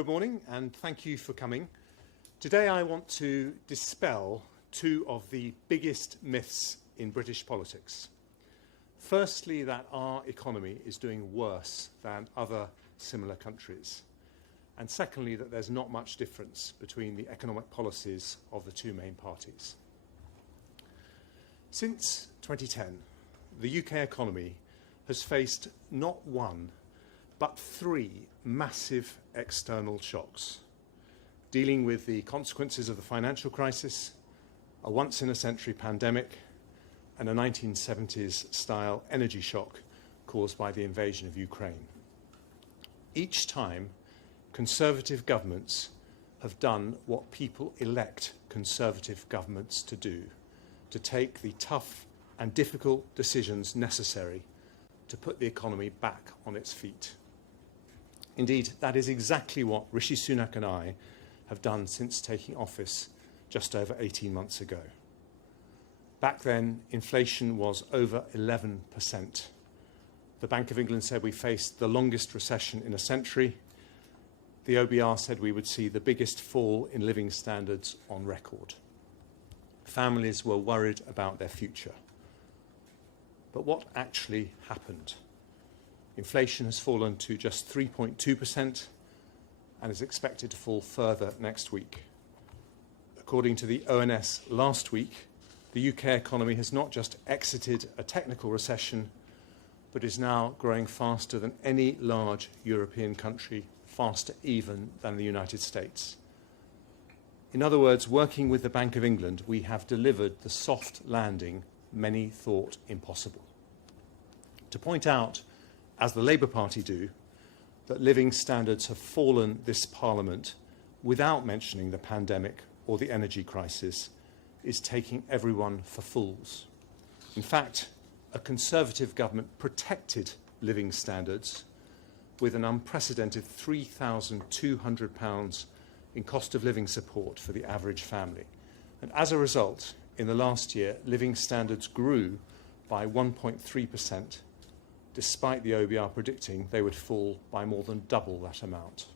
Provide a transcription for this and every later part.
Good morning, and thank you for coming. Today I want to dispel two of the biggest myths in British politics. Firstly, that our economy is doing worse than other similar countries. And secondly, that there's not much difference between the economic policies of the two main parties. Since 2010, the UK economy has faced not one, but three massive external shocks, dealing with the consequences of the financial crisis, a once-in-a-century pandemic, and a 1970s-style energy shock caused by the invasion of Ukraine. Each time, Conservative governments have done what people elect Conservative governments to do, to take the tough and difficult decisions necessary to put the economy back on its feet. Indeed, that is exactly what Rishi Sunak and I have done since taking office just over 18 months ago. Back then, inflation was over 11%. The Bank of England said we faced the longest recession in a century. The OBR said we would see the biggest fall in living standards on record. Families were worried about their future. But what actually happened? Inflation has fallen to just 3.2% and is expected to fall further next week. According to the ONS last week, the UK economy has not just exited a technical recession, but is now growing faster than any large European country, faster even than the United States. In other words, working with the Bank of England, we have delivered the soft landing many thought impossible. To point out, as the Labour Party do, that living standards have fallen this Parliament without mentioning the pandemic or the energy crisis is taking everyone for fools. In fact, a Conservative government protected living standards with an unprecedented £3,200 in cost of living support for the average family. And as a result, in the last year, living standards grew by 1.3%, despite the OBR predicting they would fall by more than double that amount.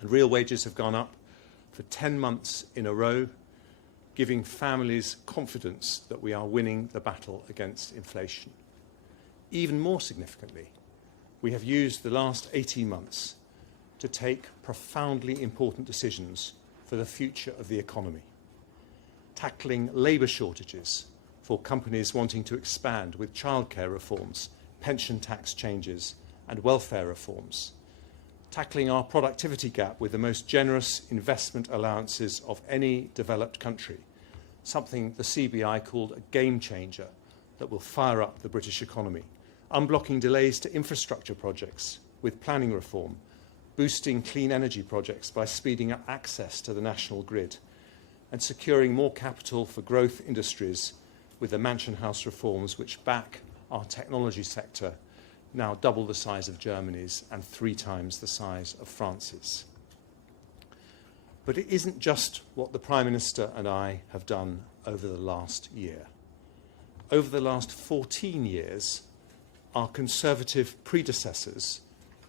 And real wages have gone up for 10 months in a row, giving families confidence that we are winning the battle against inflation. Even more significantly, we have used the last 18 months to take profoundly important decisions for the future of the economy, tackling labour shortages for companies wanting to expand with childcare reforms, pension tax changes and welfare reforms, tackling our productivity gap with the most generous investment allowances of any developed country, something the CBI called a game changer that will fire up the British economy, unblocking delays to infrastructure projects with planning reform, boosting clean energy projects by speeding up access to the national grid, and securing more capital for growth industries with the Mansion House reforms which back our technology sector, now double the size of Germany's and 3 times the size of France's. But it isn't just what the Prime Minister and I have done over the last year. Over the last 14 years, our Conservative predecessors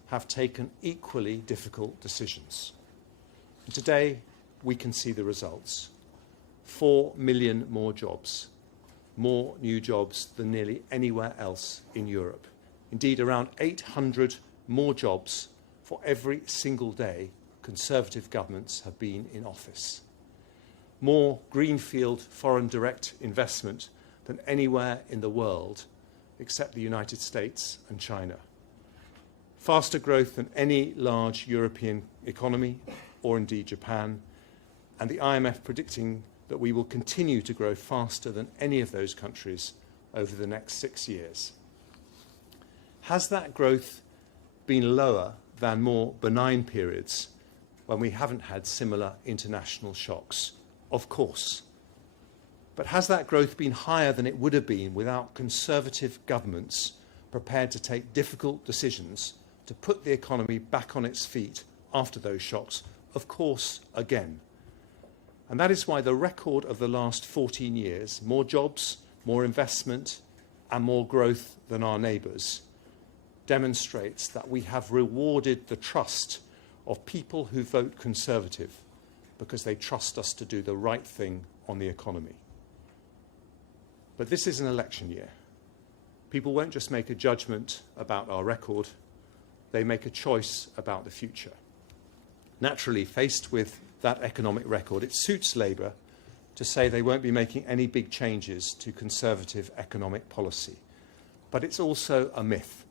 have taken equally difficult decisions. And today, we can see the results. 4 million more jobs, more new jobs than nearly anywhere else in Europe. Indeed, around 800 more jobs for every single day Conservative governments have been in office. More greenfield foreign direct investment than anywhere in the world except the United States and China. Faster growth than any large European economy, or indeed Japan, and the IMF predicting that we will continue to grow faster than any of those countries over the next 6 years. Has that growth been lower than more benign periods when we haven't had similar international shocks? Of course. But has that growth been higher than it would have been without Conservative governments prepared to take difficult decisions to put the economy back on its feet after those shocks? Of course, again. And that is why the record of the last 14 years, more jobs, more investment, and more growth than our neighbours, demonstrates that we have rewarded the trust of people who vote Conservative because they trust us to do the right thing on the economy. But this is an election year. People won't just make a judgment about our record, they make a choice about the future. Naturally, faced with that economic record, it suits Labour to say they won't be making any big changes to Conservative economic policy. But it's also a myth.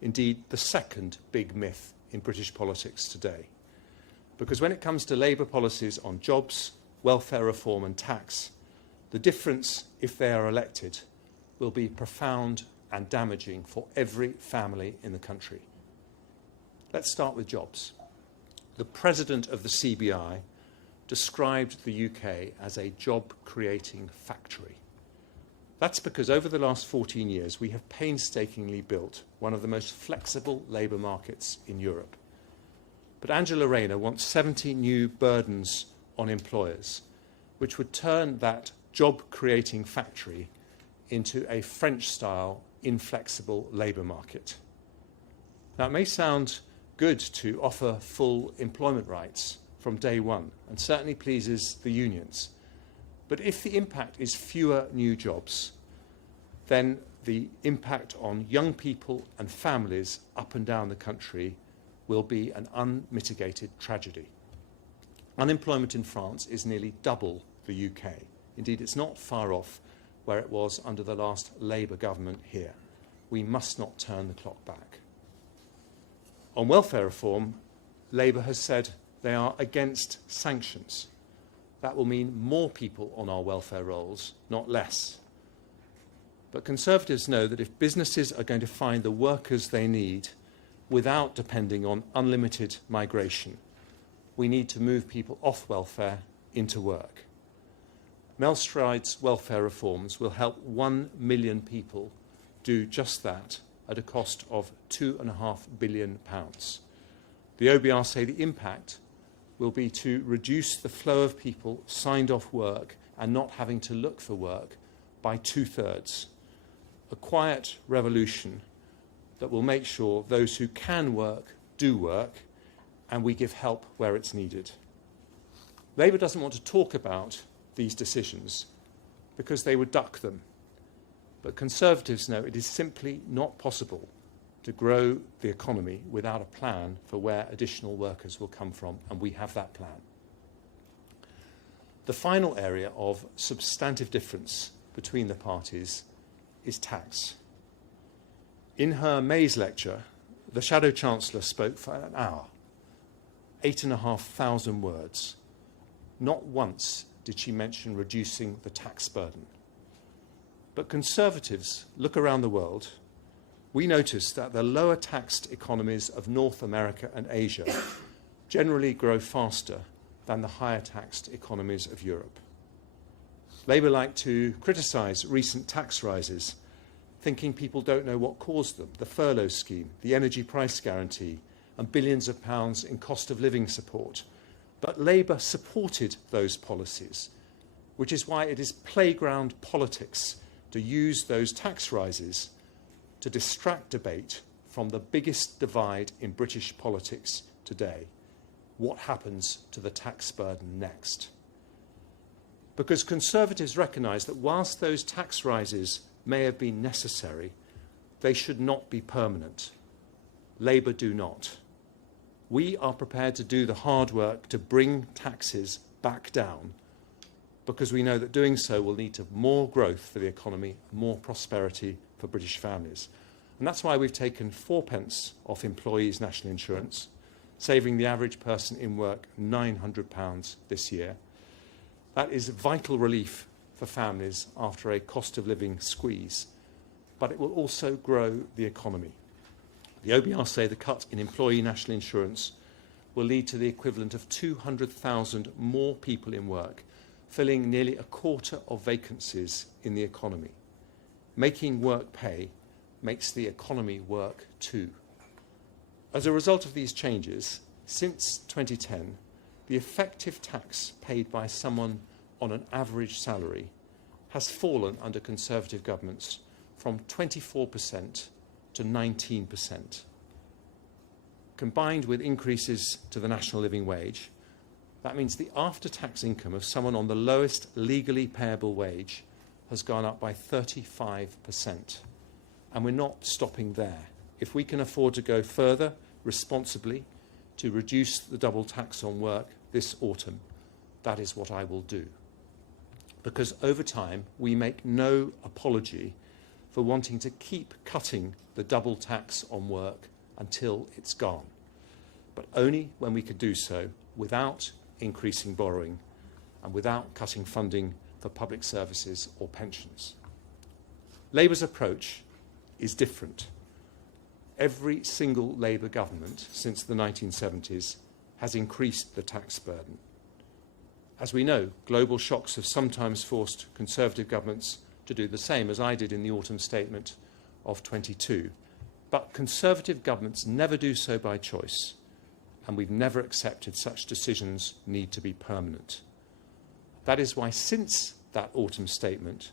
Indeed, the second big myth in British politics today. Because when it comes to Labour policies on jobs, welfare reform and tax, the difference, if they are elected, will be profound and damaging for every family in the country. Let's start with jobs. The president of the CBI described the UK as a job-creating factory. That's because over the last 14 years, we have painstakingly built one of the most flexible labour markets in Europe. But Angela Rayner wants 70 new burdens on employers, which would turn that job-creating factory into a French-style, inflexible labour market. Now, it may sound good to offer full employment rights from day one, and certainly pleases the unions. But if the impact is fewer new jobs, then the impact on young people and families up and down the country will be an unmitigated tragedy. Unemployment in France is nearly double the UK. Indeed, it's not far off where it was under the last Labour government here. We must not turn the clock back. On welfare reform, Labour has said they are against sanctions. That will mean more people on our welfare rolls, not less. But Conservatives know that if businesses are going to find the workers they need without depending on unlimited migration, we need to move people off welfare into work. Mel Stride's welfare reforms will help 1 million people do just that at a cost of £2.5 billion. The OBR say the impact will be to reduce the flow of people signed off work and not having to look for work by 2/3. A quiet revolution that will make sure those who can work do work, and we give help where it's needed. Labour doesn't want to talk about these decisions because they would duck them. But Conservatives know it is simply not possible to grow the economy without a plan for where additional workers will come from, and we have that plan. The final area of substantive difference between the parties is tax. In her May's lecture, the Shadow Chancellor spoke for an hour, 8,500 words. Not once did she mention reducing the tax burden. But Conservatives look around the world. We notice that the lower taxed economies of North America and Asia generally grow faster than the higher taxed economies of Europe. Labour like to criticise recent tax rises, thinking people don't know what caused them: the furlough scheme, the energy price guarantee, and billions of pounds in cost of living support. But Labour supported those policies, which is why it is playground politics to use those tax rises to distract debate from the biggest divide in British politics today: what happens to the tax burden next? Because Conservatives recognise that whilst those tax rises may have been necessary, they should not be permanent. Labour do not. We are prepared to do the hard work to bring taxes back down, because we know that doing so will lead to more growth for the economy, more prosperity for British families. And that's why we've taken 4p off employees' national insurance, saving the average person in work £900 this year. That is vital relief for families after a cost of living squeeze, but it will also grow the economy. The OBR say the cut in employee national insurance will lead to the equivalent of 200,000 more people in work, filling nearly a quarter of vacancies in the economy. Making work pay makes the economy work too. As a result of these changes, since 2010, the effective tax paid by someone on an average salary has fallen under Conservative governments from 24% to 19%. combined with increases to the national living wage, that means the after-tax income of someone on the lowest legally payable wage has gone up by 35%. And we're not stopping there. If we can afford to go further responsibly to reduce the double tax on work this autumn, that is what I will do. Because over time, we make no apology for wanting to keep cutting the double tax on work until it's gone, but only when we can do so without increasing borrowing and without cutting funding for public services or pensions. Labour's approach is different. Every single Labour government since the 1970s has increased the tax burden. As we know, global shocks have sometimes forced Conservative governments to do the same, as I did in the autumn statement of 22. But Conservative governments never do so by choice, and we've never accepted such decisions need to be permanent. That is why since that autumn statement,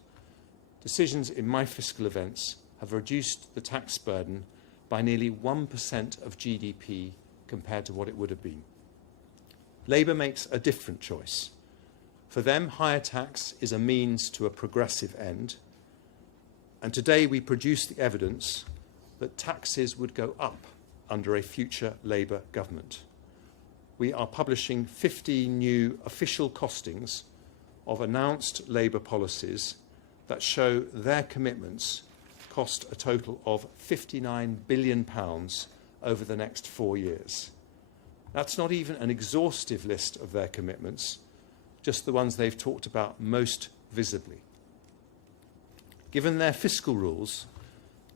decisions in my fiscal events have reduced the tax burden by nearly 1% of GDP compared to what it would have been. Labour makes a different choice. For them, higher tax is a means to a progressive end, and today we produce the evidence that taxes would go up under a future Labour government. We are publishing 15 new official costings of announced Labour policies that show their commitments cost a total of £59 billion over the next 4 years. That's not even an exhaustive list of their commitments, just the ones they've talked about most visibly. Given their fiscal rules,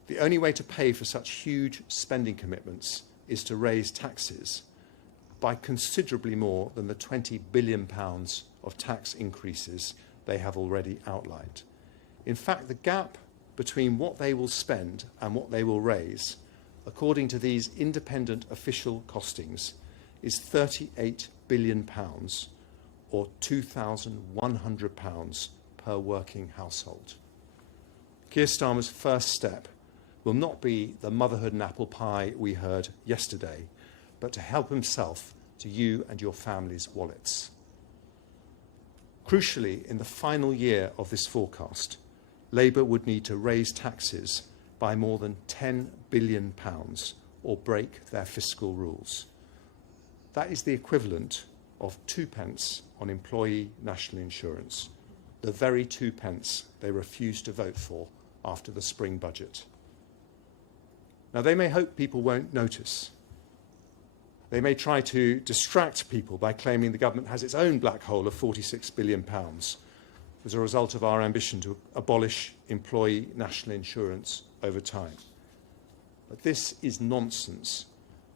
the only way to pay for such huge spending commitments is to raise taxes by considerably more than the £20 billion of tax increases they have already outlined. In fact, the gap between what they will spend and what they will raise, according to these independent official costings, is £38 billion, or £2,100 per working household. Keir Starmer's first step will not be the motherhood and apple pie we heard yesterday, but to help himself to you and your family's wallets. Crucially, in the final year of this forecast, Labour would need to raise taxes by more than £10 billion or break their fiscal rules. That is the equivalent of 2p on employee national insurance, the very 2p they refused to vote for after the spring budget. Now, they may hope people won't notice. They may try to distract people by claiming the government has its own black hole of £46 billion as a result of our ambition to abolish employee national insurance over time. But this is nonsense,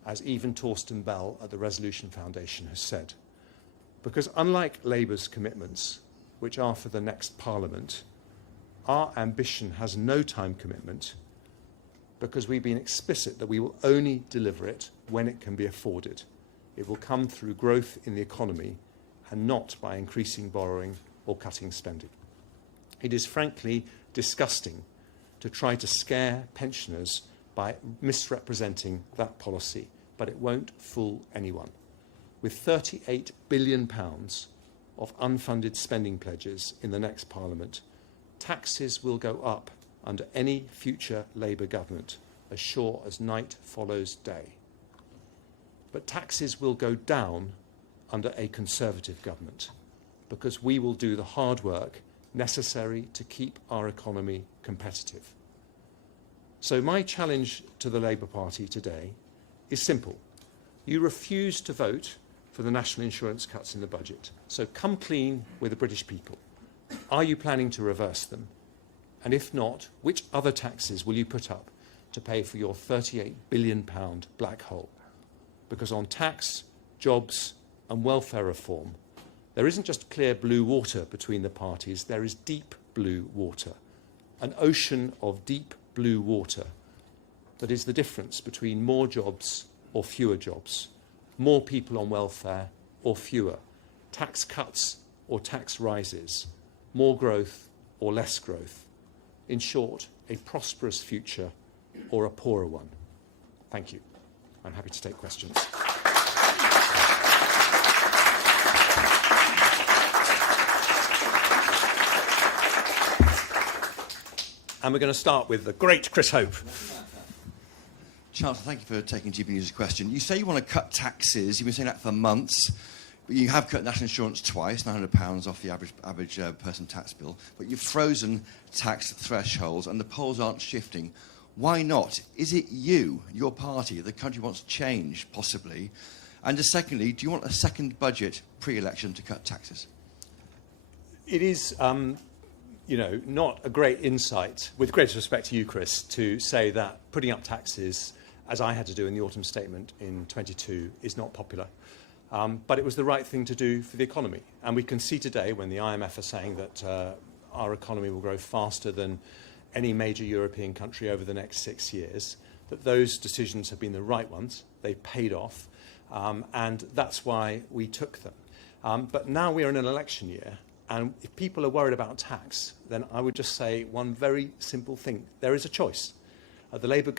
as even Torsten Bell at the Resolution Foundation has said. Because unlike Labour's commitments, which are for the next Parliament, our ambition has no time commitment, because we've been explicit that we will only deliver it when it can be afforded. It will come through growth in the economy and not by increasing borrowing or cutting spending. It is frankly disgusting to try to scare pensioners by misrepresenting that policy, but it won't fool anyone. With £38 billion of unfunded spending pledges in the next Parliament, taxes will go up under any future Labour government, as sure as night follows day. But taxes will go down under a Conservative government, because we will do the hard work necessary to keep our economy competitive. So my challenge to the Labour Party today is simple. You refuse to vote for the national insurance cuts in the budget. So come clean with the British people. Are you planning to reverse them? And if not, which other taxes will you put up to pay for your £38 billion black hole? Because on tax, jobs and welfare reform, there isn't just clear blue water between the parties, there is deep blue water, an ocean of deep blue water that is the difference between more jobs or fewer jobs, more people on welfare or fewer, tax cuts or tax rises, more growth or less growth. In short, a prosperous future or a poorer one. Thank you. I'm happy to take questions. And we're going to start with the great Chris Hope. Chancellor, thank you for taking GB News' question. You say you want to cut taxes. You've been saying that for months. But you have cut national insurance twice, £900 off the average person tax bill. But you've frozen tax thresholds, and the polls aren't shifting. Why not? Is it you, your party, the country wants to change, possibly? And just secondly, do you want a second budget pre-election to cut taxes? It is, not a great insight, with greatest respect to you, Chris, to say that putting up taxes, as I had to do in the autumn statement in 22, is not popular. But it was the right thing to do for the economy. And we can see today, when the IMF are saying that our economy will grow faster than any major European country over the next 6 years, that those decisions have been the right ones. They've paid off. And that's why we took them. But now we're in an election year. And if people are worried about tax, then I would just say one very simple thing. There is a choice. The Labour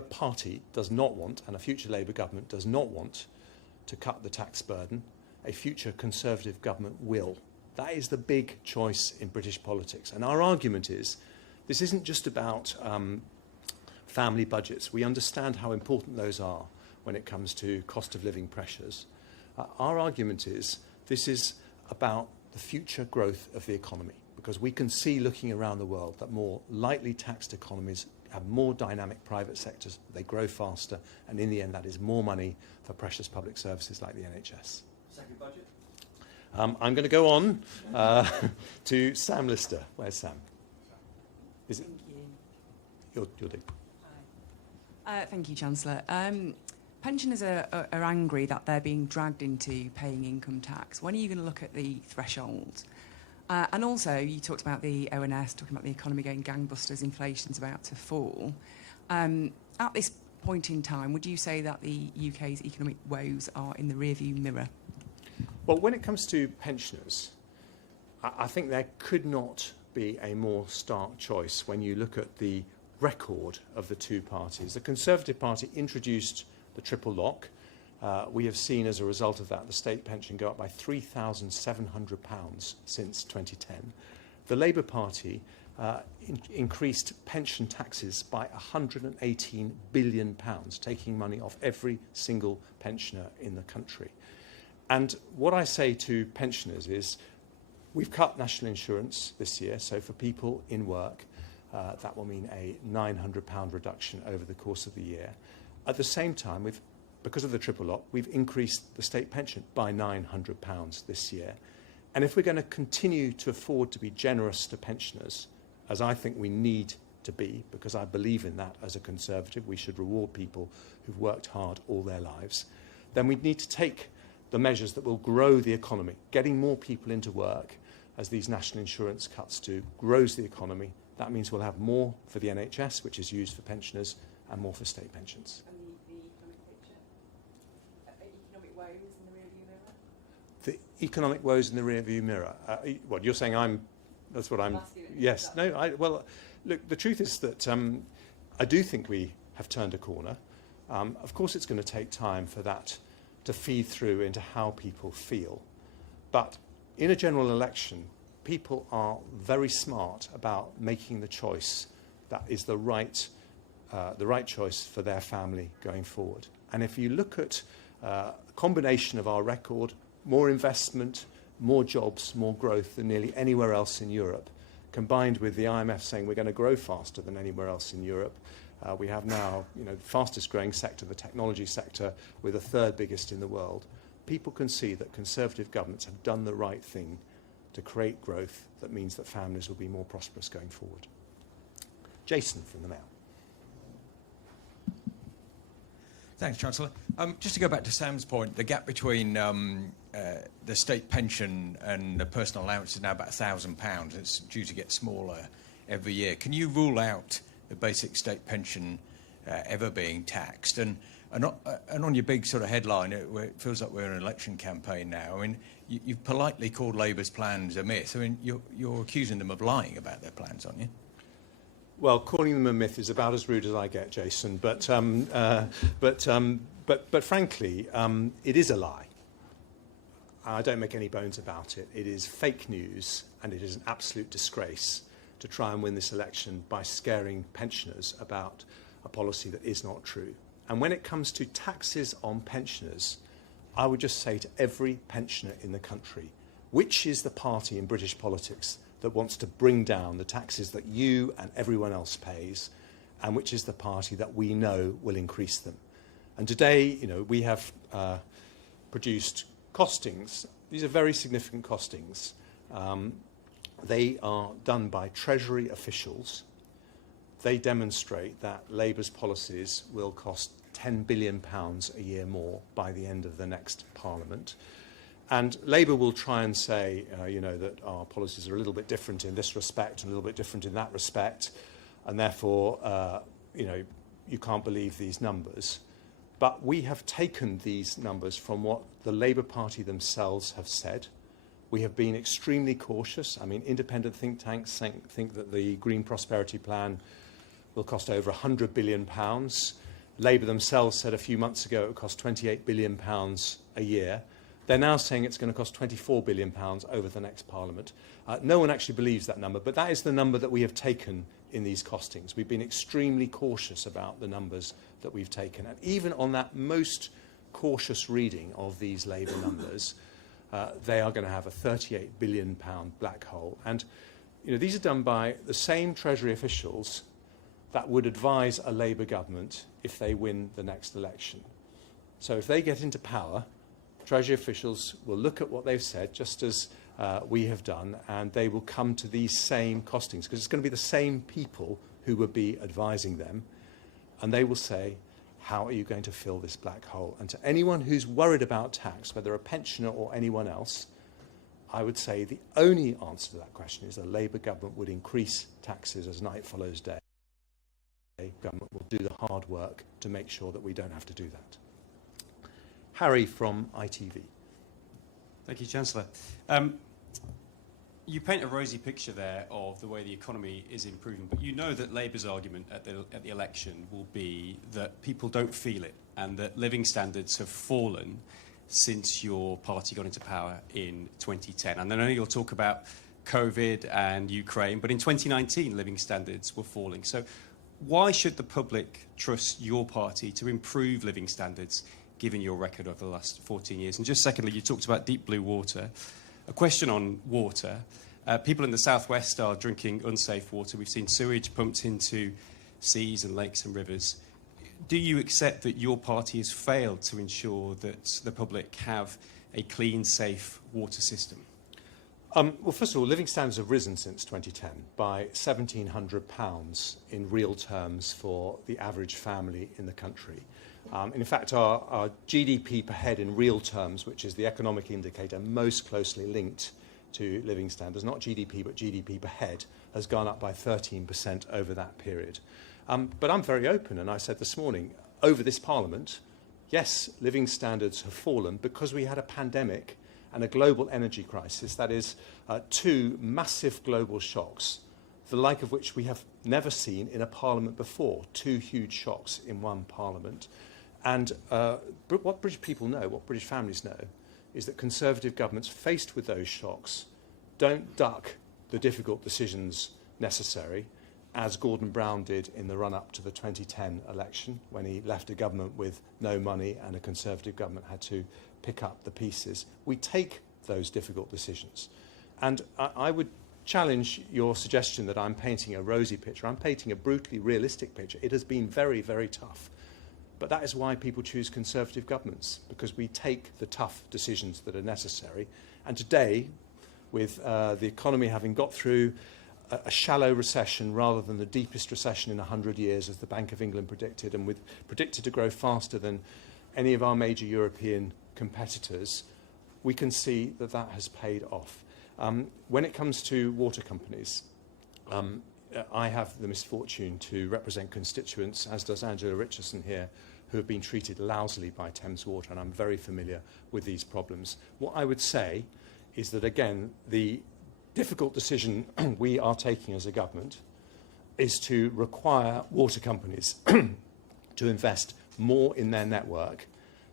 Party does not want, and a future Labour government does not want, to cut the tax burden. A future Conservative government will. That is the big choice in British politics. And our argument is, this isn't just about family budgets. We understand how important those are when it comes to cost of living pressures. Our argument is, this is about the future growth of the economy, because we can see, looking around the world, that more lightly taxed economies have more dynamic private sectors, they grow faster, and in the end that is more money for precious public services like the NHS. Second budget? I'm going to go on to Sam Lister. Where's Sam? Is it? Thank you. You're the... Hi. Thank you, Chancellor. Pensioners are angry that they're being dragged into paying income tax. When are you going to look at the threshold? And also, you talked about the ONS, talking about the economy going gangbusters, inflation's about to fall. At this point in time, would you say that the UK's economic woes are in the rearview mirror? Well, when it comes to pensioners, I think there could not be a more stark choice when you look at the record of the two parties. The Conservative Party introduced the triple lock. We have seen, as a result of that, the state pension go up by £3,700 since 2010. The Labour Party increased pension taxes by £118 billion, taking money off every single pensioner in the country. And what I say to pensioners is, we've cut national insurance this year, so for people in work, that will mean a £900 reduction over the course of the year. At the same time, because of the triple lock, we've increased the state pension by £900 this year. And if we're going to continue to afford to be generous to pensioners, as I think we need to be, because I believe in that as a Conservative, we should reward people who've worked hard all their lives, then we need to take the measures that will grow the economy. Getting more people into work, as these national insurance cuts do, grows the economy. That means we'll have more for the NHS, which is used for pensioners, and more for state pensions. And the economic picture? Economic woes in the rearview mirror? The economic woes in the rearview mirror. What you're saying? That's what I'm. Yes. No. Well, look. The truth is that I do think we have turned a corner. Of course, it's going to take time for that to feed through into how people feel. But in a general election, people are very smart about making the choice that is the right choice for their family going forward. And if you look at a combination of our record, more investment, more jobs, more growth than nearly anywhere else in Europe, combined with the IMF saying we're going to grow faster than anywhere else in Europe, we have now, the fastest growing sector, the technology sector, we're the third biggest in the world. People can see that Conservative governments have done the right thing to create growth that means that families will be more prosperous going forward. Jason from the Mail. Thanks, Chancellor. Just to go back to Sam's point, the gap between the state pension and the personal allowance is now about £1,000. It's due to get smaller every year. Can you rule out the basic state pension ever being taxed? And on your big sort of headline, it feels like we're in an election campaign now. I mean, you've politely called Labour's plans a myth. I mean, you're accusing them of lying about their plans, aren't you? Well, calling them a myth is about as rude as I get, Jason. But frankly, it is a lie. I don't make any bones about it. It is fake news, and it is an absolute disgrace to try and win this election by scaring pensioners about a policy that is not true. And when it comes to taxes on pensioners, I would just say to every pensioner in the country, which is the party in British politics that wants to bring down the taxes that you and everyone else pays, and which is the party that we know will increase them? And today, we have produced costings. These are very significant costings. They are done by Treasury officials. They demonstrate that Labour's policies will cost £10 billion a year more by the end of the next Parliament. And Labour will try and say, that our policies are a little bit different in this respect and a little bit different in that respect, and therefore, you can't believe these numbers. But we have taken these numbers from what the Labour Party themselves have said. We have been extremely cautious. I mean, independent think tanks think that the Green Prosperity Plan will cost over £100 billion. Labour themselves said a few months ago it would cost £28 billion a year. They're now saying it's going to cost £24 billion over the next Parliament. No one actually believes that number, but that is the number that we have taken in these costings. We've been extremely cautious about the numbers that we've taken. And even on that most cautious reading of these Labour numbers, they are going to have a £38 billion black hole. And these are done by the same Treasury officials that would advise a Labour government if they win the next election. So if they get into power, Treasury officials will look at what they've said, just as we have done, and they will come to these same costings, because it's going to be the same people who will be advising them, and they will say, how are you going to fill this black hole? And to anyone who's worried about tax, whether a pensioner or anyone else, I would say the only answer to that question is the Labour government would increase taxes as night follows day. The government will do the hard work to make sure that we don't have to do that. Harry from ITV. Thank you, Chancellor. You paint a rosy picture there of the way the economy is improving, but you know that Labour's argument at the election will be that people don't feel it and that living standards have fallen since your party got into power in 2010. And I know you'll talk about COVID and Ukraine, but in 2019 living standards were falling. So why should the public trust your party to improve living standards given your record over the last 14 years? And just secondly, you talked about deep blue water. A question on water. People in the southwest are drinking unsafe water. We've seen sewage pumped into seas and lakes and rivers. Do you accept that your party has failed to ensure that the public have a clean, safe water system? Well, first of all, living standards have risen since 2010 by £1,700 in real terms for the average family in the country. In fact, our GDP per head in real terms, which is the economic indicator most closely linked to living standards, not GDP, but GDP per head, has gone up by 13% over that period. But I'm very open, and I said this morning, over this Parliament, yes, living standards have fallen because we had a pandemic and a global energy crisis, that is, two massive global shocks, the like of which we have never seen in a Parliament before, two huge shocks in one Parliament. And what British people know, what British families know, is that Conservative governments faced with those shocks don't duck the difficult decisions necessary, as Gordon Brown did in the run-up to the 2010 election, when he left a government with no money and a Conservative government had to pick up the pieces. We take those difficult decisions. And I would challenge your suggestion that I'm painting a rosy picture. I'm painting a brutally realistic picture. It has been very, very tough. But that is why people choose Conservative governments, because we take the tough decisions that are necessary. And today, with the economy having got through a shallow recession rather than the deepest recession in 100 years, as the Bank of England predicted, and predicted to grow faster than any of our major European competitors, we can see that that has paid off. When it comes to water companies, I have the misfortune to represent constituents, as does Angela Richardson here, who have been treated lousily by Thames Water, and I'm very familiar with these problems. What I would say is that, again, the difficult decision we are taking as a government is to require water companies to invest more in their network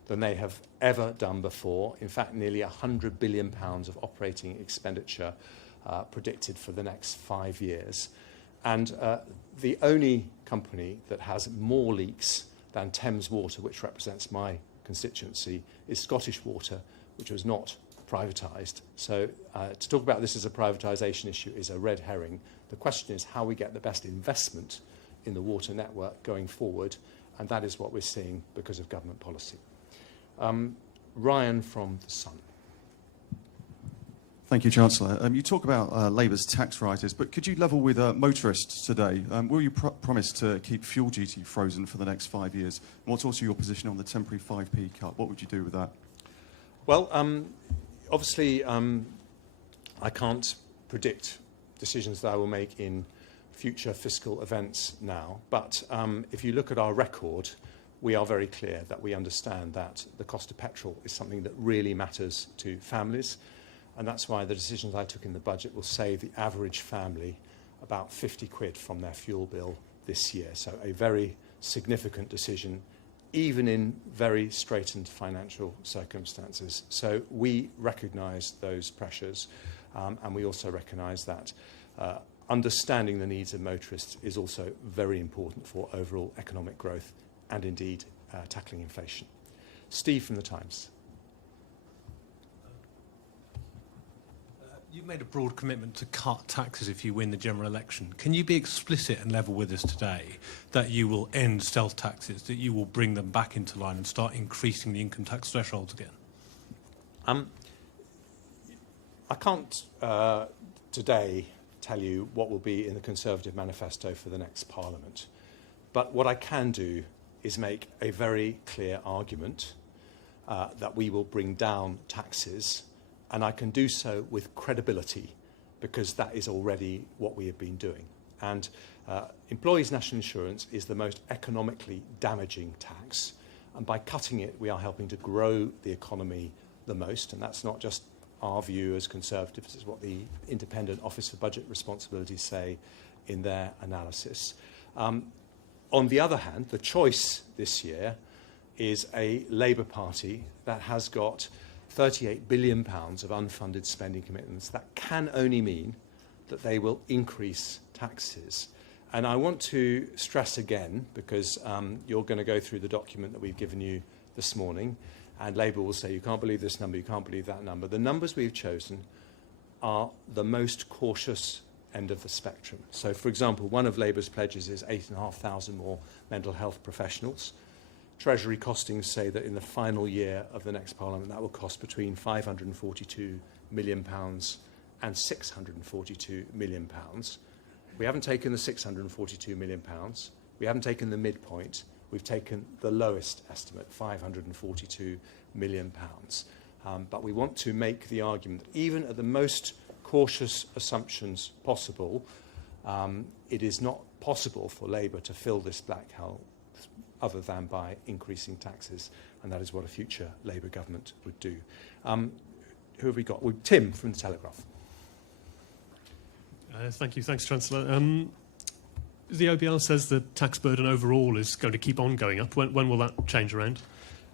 than they have ever done before. In fact, nearly £100 billion of operating expenditure predicted for the next 5 years. And the only company that has more leaks than Thames Water, which represents my constituency, is Scottish Water, which was not privatised. So to talk about this as a privatisation issue is a red herring. The question is how we get the best investment in the water network going forward, and that is what we're seeing because of government policy. Ryan from The Sun. Thank you, Chancellor. You talk about Labour's tax rises, but could you level with motorists today? Will you promise to keep fuel duty frozen for the next 5 years? And what's also your position on the temporary 5p cut? What would you do with that? Well, obviously, I can't predict decisions that I will make in future fiscal events now. But if you look at our record, we are very clear that we understand that the cost of petrol is something that really matters to families. And that's why the decisions I took in the budget will save the average family about 50 quid from their fuel bill this year. So a very significant decision, even in very straitened financial circumstances. So we recognise those pressures, and we also recognise that understanding the needs of motorists is also very important for overall economic growth and indeed tackling inflation. Steve from The Times. You've made a broad commitment to cut taxes if you win the general election. Can you be explicit and level with us today that you will end stealth taxes, that you will bring them back into line and start increasing the income tax thresholds again? I can't today tell you what will be in the Conservative manifesto for the next Parliament. But what I can do is make a very clear argument that we will bring down taxes, and I can do so with credibility because that is already what we have been doing. And employees' national insurance is the most economically damaging tax, and by cutting it we are helping to grow the economy the most, and that's not just our view as Conservatives, it's what the Independent Office for Budget Responsibility say in their analysis. On the other hand, the choice this year is a Labour Party that has got £38 billion of unfunded spending commitments. That can only mean that they will increase taxes. And I want to stress again, because you're going to go through the document that we've given you this morning, and Labour will say, you can't believe this number, you can't believe that number. The numbers we've chosen are the most cautious end of the spectrum. So, for example, one of Labour's pledges is 8,500 more mental health professionals. Treasury costings say that in the final year of the next Parliament, that will cost between £542 million and £642 million. We haven't taken the £642 million. We haven't taken the midpoint. We've taken the lowest estimate, £542 million. But we want to make the argument that even at the most cautious assumptions possible, it is not possible for Labour to fill this black hole other than by increasing taxes, and that is what a future Labour government would do. Who have we got? Well, Tim from The Telegraph. Thank you. Thanks, Chancellor. The OBR says the tax burden overall is going to keep on going up. When will that change around?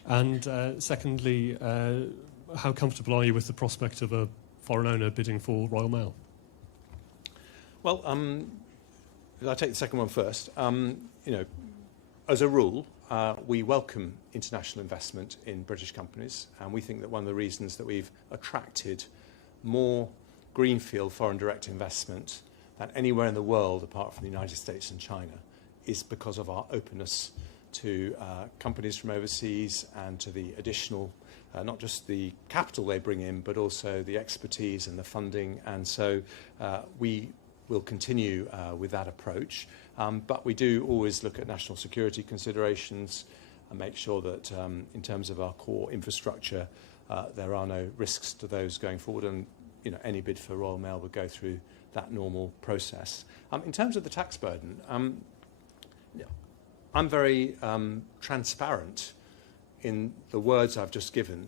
And secondly, how comfortable are you with the prospect of a foreign owner bidding for Royal Mail? Well, I'll take the second one first. As a rule, we welcome international investment in British companies, and we think that one of the reasons that we've attracted more greenfield foreign direct investment than anywhere in the world apart from the United States and China is because of our openness to companies from overseas and to the additional, not just the capital they bring in, but also the expertise and the funding. And so we will continue with that approach. But we do always look at national security considerations and make sure that in terms of our core infrastructure, there are no risks to those going forward. And any bid for Royal Mail would go through that normal process. In terms of the tax burden, I'm very transparent in the words I've just given,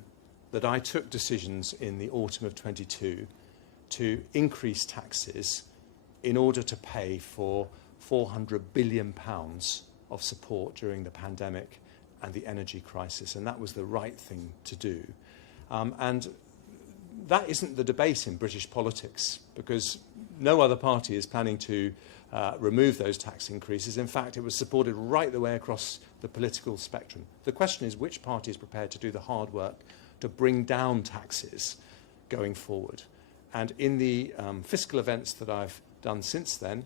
that I took decisions in the autumn of 22 to increase taxes in order to pay for £400 billion of support during the pandemic and the energy crisis, and that was the right thing to do. And that isn't the debate in British politics, because no other party is planning to remove those tax increases. In fact, it was supported right the way across the political spectrum. The question is which party is prepared to do the hard work to bring down taxes going forward. And in the fiscal events that I've done since then,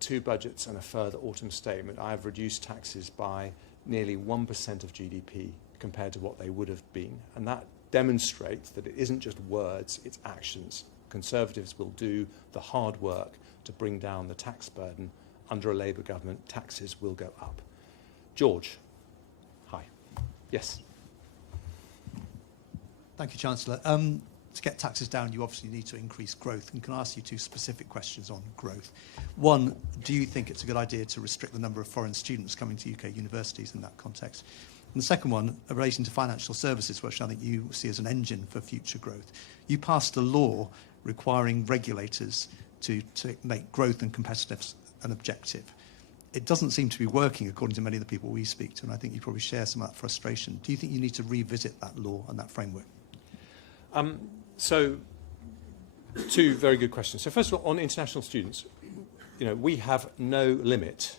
2 budgets and a further autumn statement, I have reduced taxes by nearly 1% of GDP compared to what they would have been. And that demonstrates that it isn't just words, it's actions. Conservatives will do the hard work to bring down the tax burden. Under a Labour government, taxes will go up. George. Hi. Yes. Thank you, Chancellor. To get taxes down, you obviously need to increase growth. And can I ask you 2 specific questions on growth? One, do you think it's a good idea to restrict the number of foreign students coming to UK universities in that context? And the second one, relating to financial services, which I think you see as an engine for future growth. You passed a law requiring regulators to make growth and competitiveness an objective. It doesn't seem to be working, according to many of the people we speak to, and I think you probably share some of that frustration. Do you think you need to revisit that law and that framework? So, 2 very good questions. So first of all, on international students, we have no limit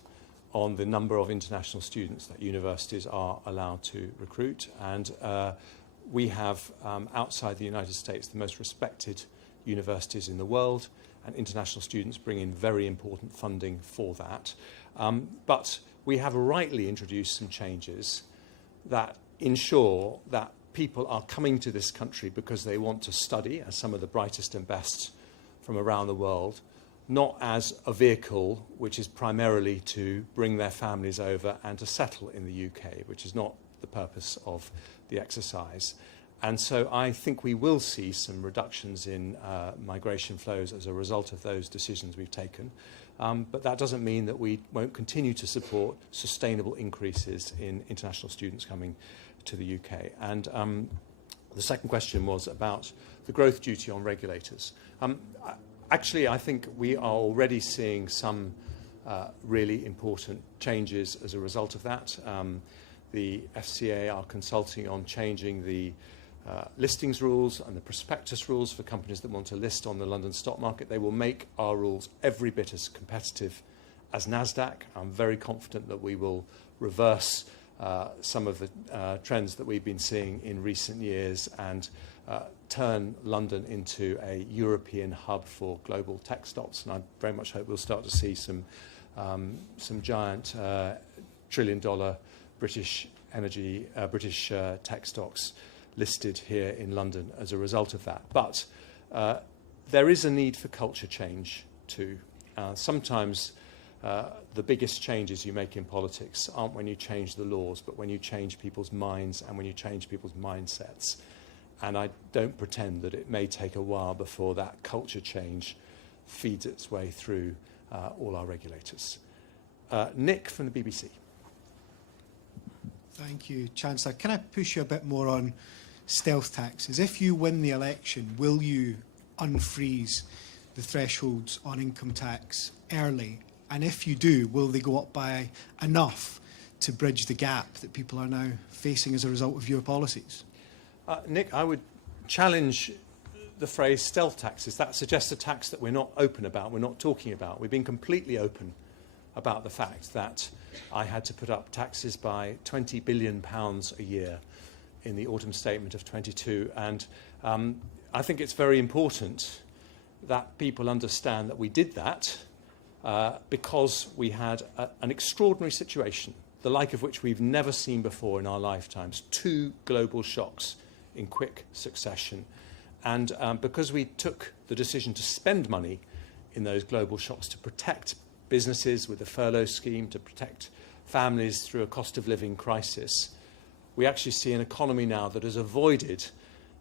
on the number of international students that universities are allowed to recruit, and we have, outside the United States, the most respected universities in the world, and international students bring in very important funding for that. But we have rightly introduced some changes that ensure that people are coming to this country because they want to study, as some of the brightest and best from around the world, not as a vehicle which is primarily to bring their families over and to settle in the UK, which is not the purpose of the exercise. And so I think we will see some reductions in migration flows as a result of those decisions we've taken. But that doesn't mean that we won't continue to support sustainable increases in international students coming to the UK. And the second question was about the growth duty on regulators. Actually, I think we are already seeing some really important changes as a result of that. The FCA are consulting on changing the listings rules and the prospectus rules for companies that want to list on the London stock market. They will make our rules every bit as competitive as NASDAQ. I'm very confident that we will reverse some of the trends that we've been seeing in recent years and turn London into a European hub for global tech stocks. And I very much hope we'll start to see some giant trillion-dollar British energy, British tech stocks listed here in London as a result of that. But there is a need for culture change too. Sometimes the biggest changes you make in politics aren't when you change the laws, but when you change people's minds and when you change people's mindsets. And I don't pretend that it may take a while before that culture change feeds its way through all our regulators. Nick from the BBC. Thank you, Chancellor. Can I push you a bit more on stealth taxes? If you win the election, will you unfreeze the thresholds on income tax early? And if you do, will they go up by enough to bridge the gap that people are now facing as a result of your policies? Nick, I would challenge the phrase stealth taxes. That suggests a tax that we're not open about, we're not talking about. We've been completely open about the fact that I had to put up taxes by £20 billion a year in the autumn statement of 22. And I think it's very important that people understand that we did that because we had an extraordinary situation, the like of which we've never seen before in our lifetimes, 2 global shocks in quick succession. And because we took the decision to spend money in those global shocks to protect businesses with the furlough scheme, to protect families through a cost of living crisis, we actually see an economy now that has avoided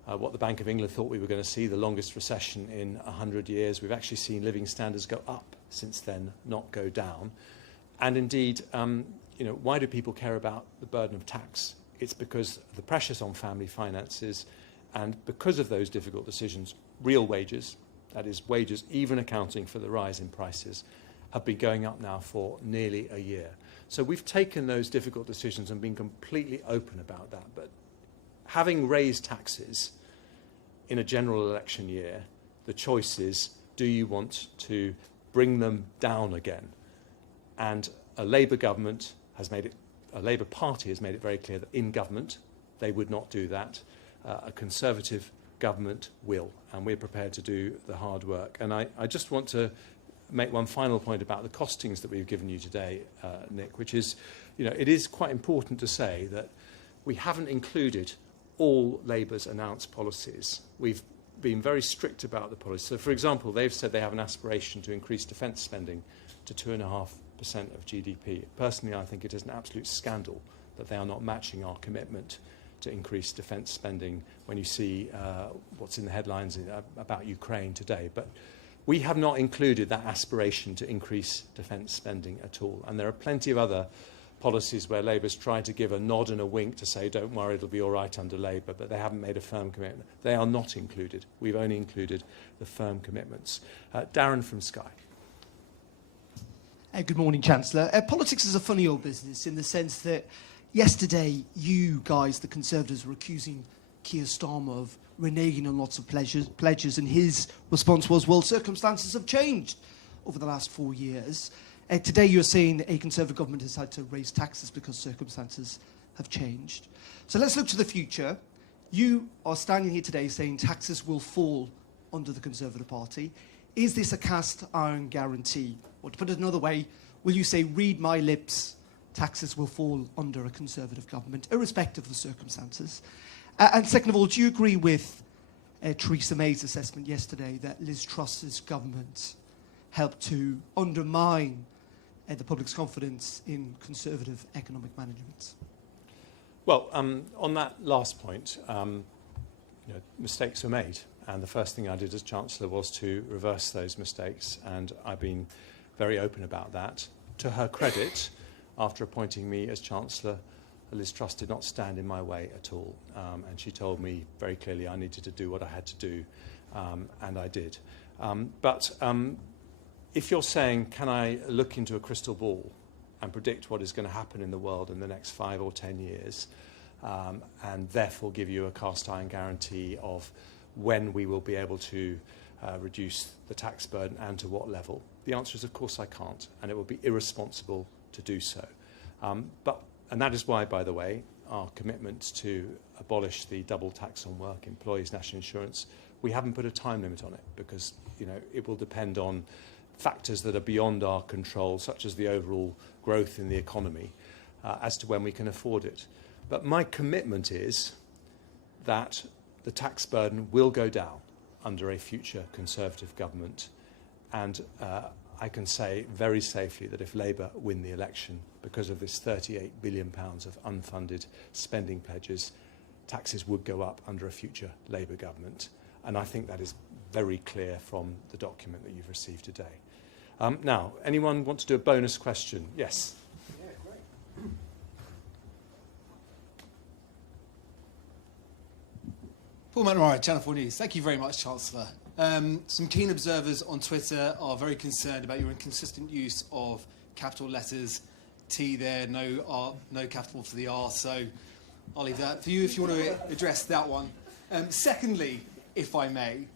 what the Bank of England thought we were going to see, the longest recession in 100 years. We've actually seen living standards go up since then, not go down. And indeed, why do people care about the burden of tax? It's because of the pressures on family finances, and because of those difficult decisions, real wages, that is wages even accounting for the rise in prices, have been going up now for nearly a year. So we've taken those difficult decisions and been completely open about that. But having raised taxes in a general election year, the choice is, do you want to bring them down again? And a Labour government has made it, a Labour Party has made it very clear that in government they would not do that. A Conservative government will, and we're prepared to do the hard work. And I just want to make one final point about the costings that we've given you today, Nick, which is, you know, it is quite important to say that we haven't included all Labour's announced policies. We've been very strict about the policy. So, for example, they've said they have an aspiration to increase defence spending to 2.5% of GDP. Personally, I think it is an absolute scandal that they are not matching our commitment to increase defence spending when you see what's in the headlines about Ukraine today. But we have not included that aspiration to increase defence spending at all. And there are plenty of other policies where Labour's tried to give a nod and a wink to say, don't worry, it'll be all right under Labour, but they haven't made a firm commitment. They are not included. We've only included the firm commitments. Darren from Sky. Good morning, Chancellor. Politics is a funny old business in the sense that yesterday you guys, the Conservatives, were accusing Keir Starmer of reneging on lots of pledges, and his response was, well, circumstances have changed over the last 4 years. Today you're saying a Conservative government has had to raise taxes because circumstances have changed. So let's look to the future. You are standing here today saying taxes will fall under the Conservative Party. Is this a cast iron guarantee? Or to put it another way, will you say, read my lips, taxes will fall under a Conservative government, irrespective of the circumstances? And second of all, do you agree with Theresa May's assessment yesterday that Liz Truss's government helped to undermine the public's confidence in Conservative economic management? Well, on that last point, mistakes were made. And the first thing I did as Chancellor was to reverse those mistakes. And I've been very open about that. To her credit, after appointing me as Chancellor, Liz Truss did not stand in my way at all. And she told me very clearly I needed to do what I had to do. And I did. But if you're saying, can I look into a crystal ball and predict what is going to happen in the world in the next 5 or 10 years, and therefore give you a cast iron guarantee of when we will be able to reduce the tax burden and to what level, the answer is, of course, I can't, and it will be irresponsible to do so. And that is why, by the way, our commitment to abolish the double tax on work, employees' national insurance, we haven't put a time limit on it because, you know, it will depend on factors that are beyond our control, such as the overall growth in the economy, as to when we can afford it. But my commitment is that the tax burden will go down under a future Conservative government. And I can say very safely that if Labour win the election, because of this £38 billion of unfunded spending pledges, taxes would go up under a future Labour government. And I think that is very clear from the document that you've received today. Now, anyone want to do a bonus question? Yes. Yeah, great. Paul McNamara, Channel 4 News. Thank you very much, Chancellor. Some keen observers on Twitter are very concerned about your inconsistent use of capital letters. T there, no capital for the R, so I'll leave that for you if you want to address that one. Secondly, if I may,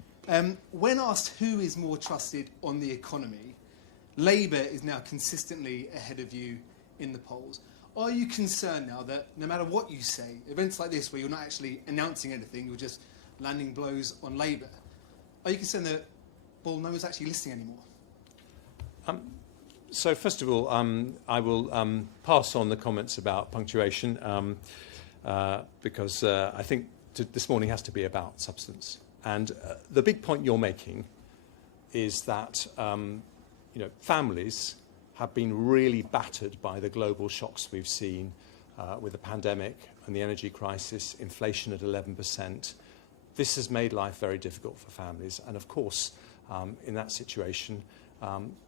when asked who is more trusted on the economy, Labour is now consistently ahead of you in the polls. Are you concerned now that no matter what you say, events like this where you're not actually announcing anything, you're just landing blows on Labour, are you concerned that, well, no one's actually listening anymore? So first of all, I will pass on the comments about punctuation because I think this morning has to be about substance. And the big point you're making is that families have been really battered by the global shocks we've seen with the pandemic and the energy crisis, inflation at 11%. This has made life very difficult for families. And of course, in that situation,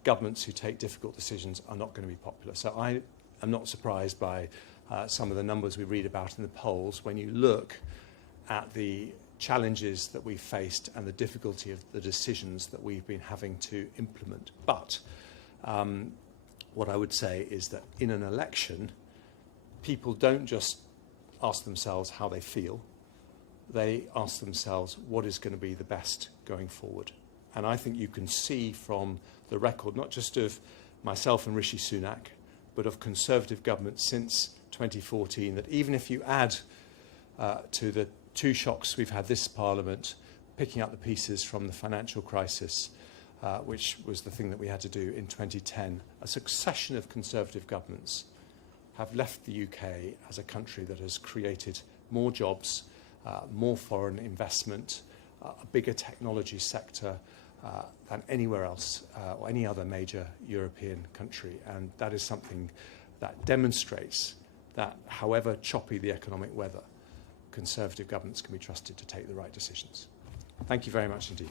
governments who take difficult decisions are not going to be popular. So I am not surprised by some of the numbers we read about in the polls when you look at the challenges that we've faced and the difficulty of the decisions that we've been having to implement. But what I would say is that in an election, people don't just ask themselves how they feel. They ask themselves what is going to be the best going forward. And I think you can see from the record, not just of myself and Rishi Sunak, but of Conservative governments since 2014, that even if you add to the 2 shocks we've had this Parliament, picking up the pieces from the financial crisis, which was the thing that we had to do in 2010, a succession of Conservative governments have left the UK as a country that has created more jobs, more foreign investment, a bigger technology sector than anywhere else or any other major European country. And that is something that demonstrates that however choppy the economic weather, Conservative governments can be trusted to take the right decisions. Thank you very much indeed.